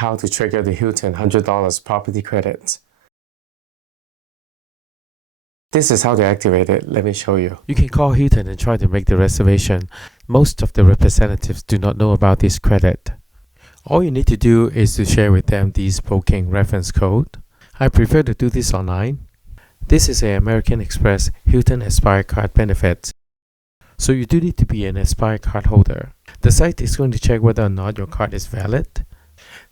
how to trigger the Hilton $100 property credit. This is how to activate it. Let me show you. You can call Hilton and try to make the reservation. Most of the representatives do not know about this credit. All you need to do is to share with them this booking reference code. I prefer to do this online. This is an American Express Hilton Aspire card benefit. So you do need to be an Aspire card holder. The site is going to check whether or not your card is valid.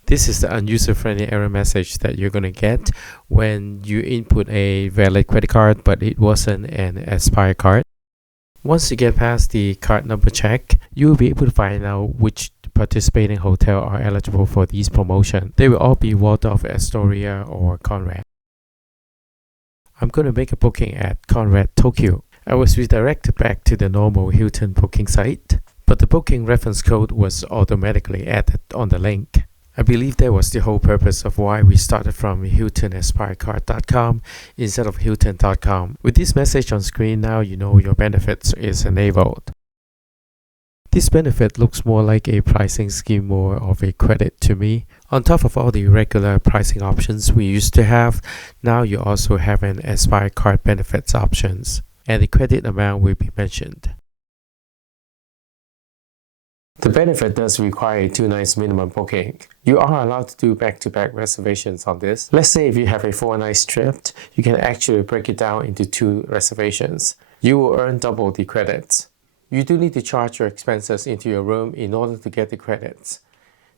This is the unuser-friendly error message that you're going to get when you input a valid credit card but it wasn't an Aspire card. Once you get past the card number check, you will be able to find out which participating hotel are eligible for these promotions. They will all be Waldorf Astoria or Conrad. I'm going to make a booking at Conrad Tokyo. I was redirected back to the normal Hilton booking site, but the booking reference code was automatically added on the link. I believe that was the whole purpose of why we started from HiltonAspireCard.com instead of Hilton.com. With this message on screen now, you know your benefits is enabled. This benefit looks more like a pricing scheme, more of a credit to me. On top of all the regular pricing options we used to have, now you also have an Aspire card benefits options, and the credit amount will be mentioned. The benefit does require a 2 nights minimum booking. You are allowed to do back-to-back reservations on this. Let's say if you have a 4-night trip, you can actually break it down into 2 reservations. You will earn double the credits. You do need to charge your expenses into your room in order to get the credits.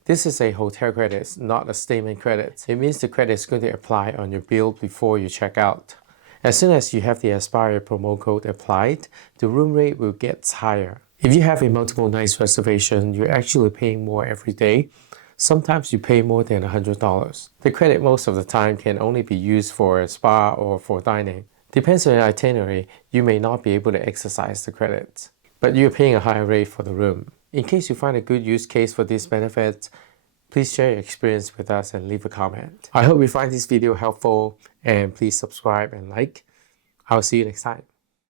This is a hotel credit, not a statement credit. It means the credit is going to apply on your bill before you check out. As soon as you have the Aspire promo code applied, the room rate will get higher. If you have a multiple nights reservation, you're actually paying more every day. Sometimes you pay more than $100. The credit most of the time can only be used for a spa or for dining. Depends on your itinerary, you may not be able to exercise the credit, but you're paying a higher rate for the room. In case you find a good use case for this benefit, please share your experience with us and leave a comment. I hope you find this video helpful, and please subscribe and like. I'll see you next time.